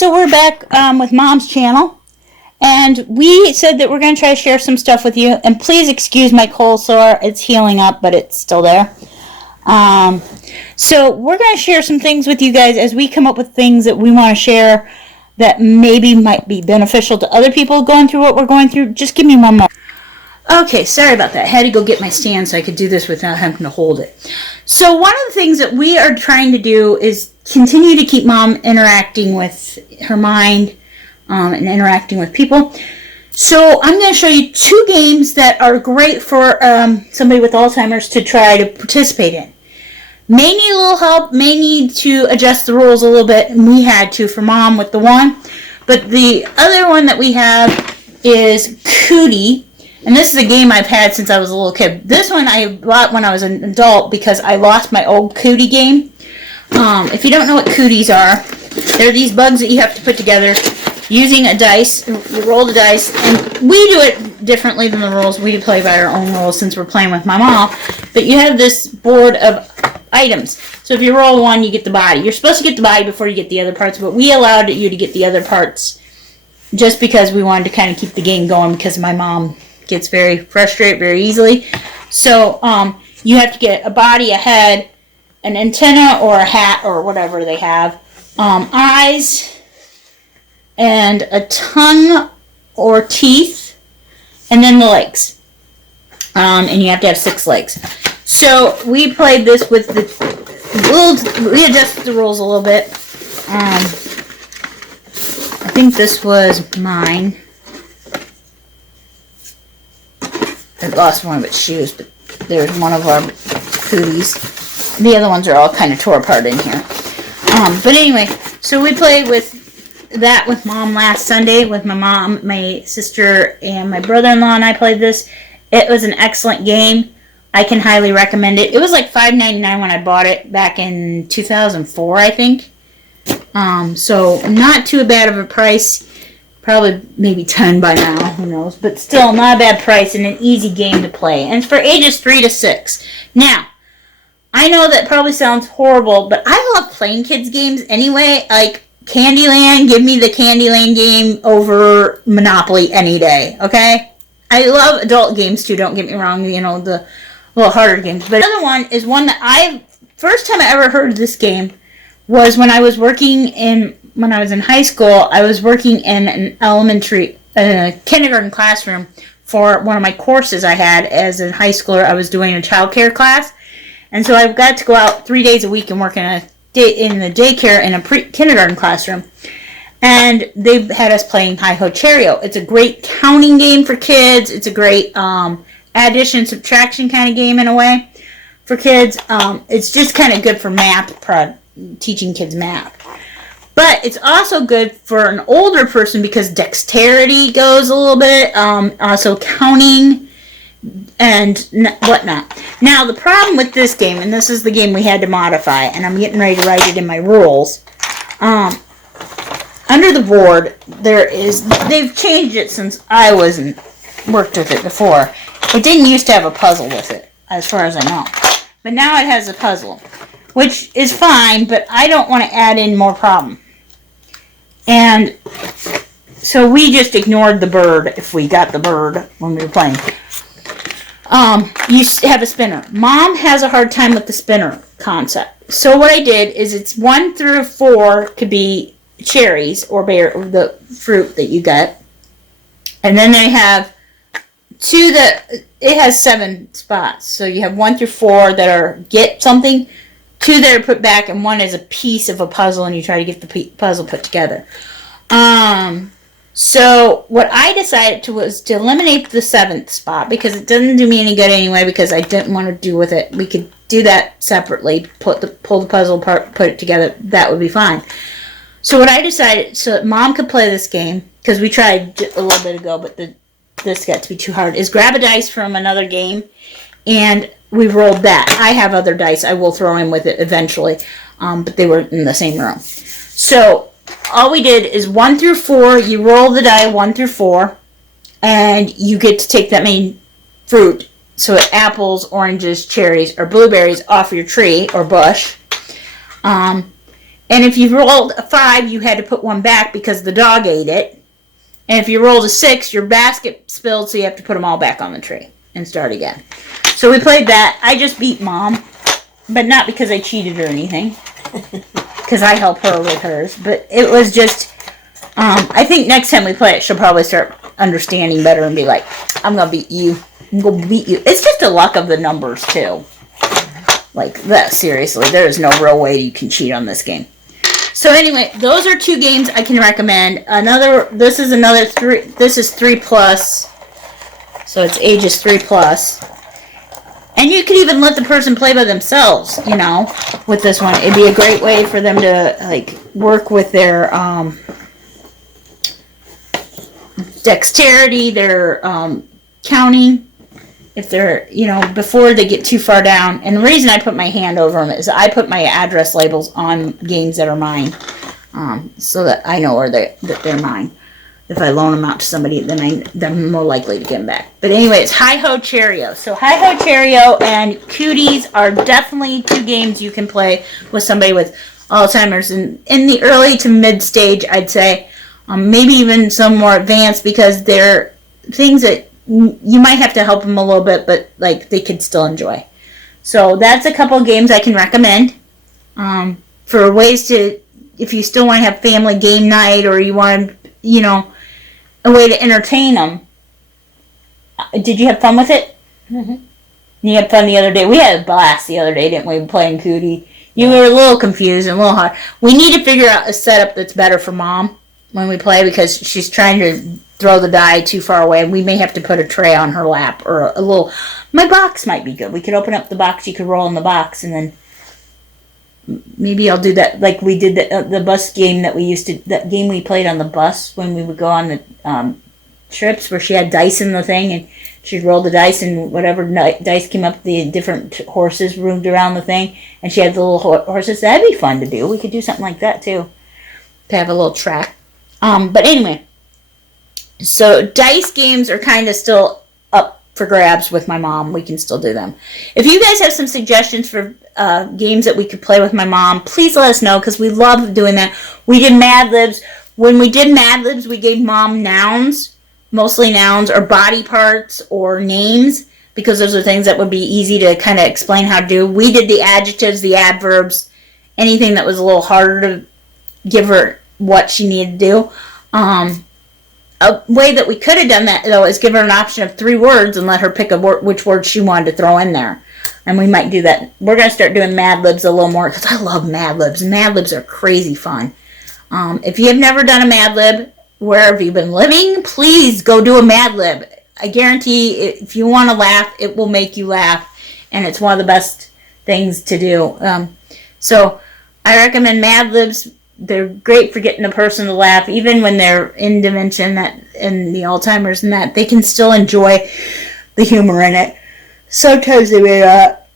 So we're back with Mom's channel, and we said that we're going to try to share some stuff with you. And please excuse my cold sore; it's healing up, but it's still there. So we're going to share some things with you guys as we come up with things that we want to share that maybe might be beneficial to other people going through what we're going through. Just give me one moment. Okay, sorry about that. I had to go get my stand so I could do this without having to hold it. So one of the things that we are trying to do is continue to keep Mom interacting with her mind and interacting with people. So I'm going to show you 2 games that are great for somebody with Alzheimer's to try to participate in. May need a little help, may need to adjust the rules a little bit, and we had to for Mom with the one. But the other one that we have is Cootie. And this is a game I've had since I was a little kid. This one I bought when I was an adult because I lost my old Cootie game. If you don't know what Cooties are, they're these bugs that you have to put together using a dice. You roll the dice, and we do it differently than the rules. We play by our own rules since we're playing with my mom. But you have this board of items. So if you roll 1, you get the body. You're supposed to get the body before you get the other parts, but we allowed you to get the other parts just because we wanted to kind of keep the game going because my mom gets very frustrated very easily. So you have to get a body, a head, an antenna or a hat or whatever they have, eyes, and a tongue or teeth, and then the legs. And you have to have 6 legs. So we played this with the rules. We adjusted the rules a little bit. I think this was mine. I lost one of its shoes, but there's one of our Cooties. The other ones are all kind of tore apart in here. But anyway, so we played with that with Mom last Sunday with my mom, my sister, and my brother-in-law, and I played this. It was an excellent game. I can highly recommend it. It was like $5.99 when I bought it back in 2004, I think. So not too bad of a price. Probably maybe 10 by now, who knows. But still, not a bad price and an easy game to play. And it's for ages 3 to 6. Now, I know that probably sounds horrible, but I love playing kids' games anyway. Like Candyland, give me the Candyland game over Monopoly any day, okay? I love adult games too, don't get me wrong, you know, the little harder games. But another one is one that first time I ever heard of this game was when I was when I was in high school. I was working in an kindergarten classroom for one of my courses I had as a high schooler. I was doing a child care class. And so I got to go out 3 days a week and work in the daycare in a kindergarten classroom. And they had us playing Hi-Ho Cherry-O. It's a great counting game for kids. It's a great addition, subtraction kind of game in a way for kids. It's just kind of good for teaching kids math. But it's also good for an older person because dexterity goes a little bit. Also counting and whatnot. Now, the problem with this game, and this is the game we had to modify, and I'm getting ready to write it in my rules. Under the board, they've changed it since I worked with it before. It didn't used to have a puzzle with it, as far as I know. But now it has a puzzle, which is fine, but I don't want to add in more problem. And so we just ignored the bird if we got the bird when we were playing. You have a spinner. Mom has a hard time with the spinner concept. So what I did is it's 1 through 4 could be cherries or the fruit that you get. And then they have 2 it has 7 spots. So you have 1 through 4 that are get something, 2 that are put back, and 1 is a piece of a puzzle and you try to get the puzzle put together. So what I decided was to eliminate the 7th spot because it doesn't do me any good anyway because I didn't want to do with it. We could do that separately, pull the puzzle apart, put it together. That would be fine. So what I decided, so that Mom could play this game, because we tried a little bit ago, but this got to be too hard, is grab a dice from another game, and we rolled that. I have other dice. I will throw in with it eventually, but they were in the same room. So all we did is 1 through 4, you roll the die 1 through 4, and you get to take that main fruit, so apples, oranges, cherries, or blueberries off your tree or bush, And if you rolled a 5, you had to put one back because the dog ate it. And if you rolled a 6, your basket spilled, so you have to put them all back on the tree and start again. So we played that. I just beat Mom, but not because I cheated or anything, because I help her with hers. But it was just, I think next time we play it, she'll probably start understanding better and be like, I'm going to beat you. I'm going to beat you. It's just the luck of the numbers, too. Like, that, seriously, there is no real way you can cheat on this game. So anyway, those are 2 games I can recommend. This is 3 plus. So it's ages 3 plus. And you could even let the person play by themselves, you know, with this one. It'd be a great way for them to, like, work with their dexterity, their counting. If they're, you know, before they get too far down. And the reason I put my hand over them is I put my address labels on games that are mine, so that I know that they're mine. If I loan them out to somebody, then I'm more likely to get them back. But anyway, it's Hi-Ho Cheerio. So Hi-Ho Cheerio and Cooties are definitely 2 games you can play with somebody with Alzheimer's. And in the early to mid stage, I'd say, maybe even some more advanced, because they're things that you might have to help them a little bit, but like they could still enjoy. So that's a couple of games I can recommend for ways to, if you still want to have family game night, or you want, you know, a way to entertain them. Did you have fun with it? Mm-hmm. You had fun the other day. We had a blast the other day, didn't we, playing Cootie? You were a little confused and a little hard. We need to figure out a setup that's better for Mom when we play, because she's trying to throw the die too far away, and we may have to put a tray on her lap, or a little. My box might be good. We could open up the box. You could roll in the box, and then maybe I'll do that like we did the bus game that game we played on the bus when we would go on the trips, where she had dice in the thing, and she'd roll the dice, and whatever dice came up, the different horses moved around the thing, and she had the little horses. That'd be fun to do. We could do something like that too, to have a little track. But anyway, so dice games are kind of still up for grabs with my mom. We can still do them. If you guys have some suggestions for games that we could play with my mom, please let us know, because we love doing that. We did Mad Libs. When we did Mad Libs, we gave Mom nouns, mostly nouns, or body parts, or names, because those are things that would be easy to kind of explain how to do. We did the adjectives, the adverbs, anything that was a little harder to give her what she needed to do. A way that we could have done that, though, is give her an option of 3 words and let her pick which word she wanted to throw in there. And we might do that. We're going to start doing Mad Libs a little more, because I love Mad Libs. Mad Libs are crazy fun. If you have never done a Mad Lib, wherever you've been living, please go do a Mad Lib. I guarantee if you want to laugh, it will make you laugh. And it's one of the best things to do. So I recommend Mad Libs. They're great for getting a person to laugh, even when they're in dementia and the Alzheimer's and that. They can still enjoy the humor in it. Sometimes they may not,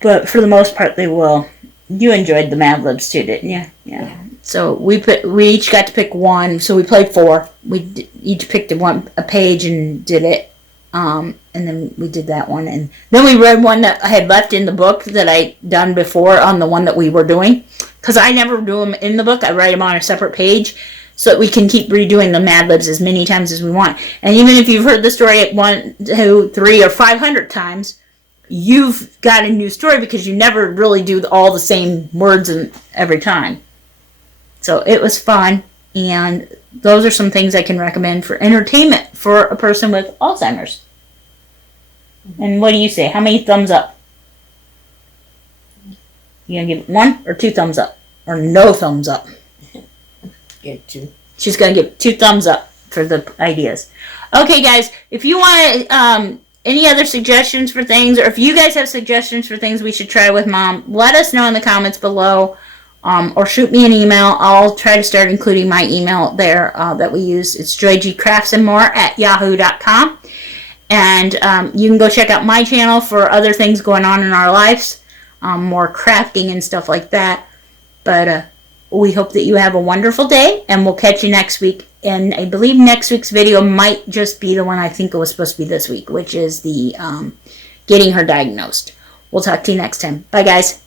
but for the most part they will. You enjoyed the Mad Libs too, didn't you? Yeah. So we each got to pick one. So we played 4. We each picked a page and did it. And then we did that one, and then we read one that I had left in the book that I done before on the one that we were doing, because I never do them in the book. I write them on a separate page so that we can keep redoing the Mad Libs as many times as we want. And even if you've heard the story 1, 2, 3, or 500 times, you've got a new story, because you never really do all the same words every time. So it was fun, and those are some things I can recommend for entertainment for a person with Alzheimer's. And what do you say? How many thumbs up? You gonna give it 1 or 2 thumbs up? Or no thumbs up? Get 2. She's gonna give 2 thumbs up for the ideas. Okay, guys, if you want any other suggestions for things, or if you guys have suggestions for things we should try with Mom, let us know in the comments below. Or shoot me an email. I'll try to start including my email there that we use. It's joygcraftsandmore@yahoo.com. And you can go check out my channel for other things going on in our lives. More crafting and stuff like that. But we hope that you have a wonderful day, and we'll catch you next week. And I believe next week's video might just be the one I think it was supposed to be this week, which is the getting her diagnosed. We'll talk to you next time. Bye, guys.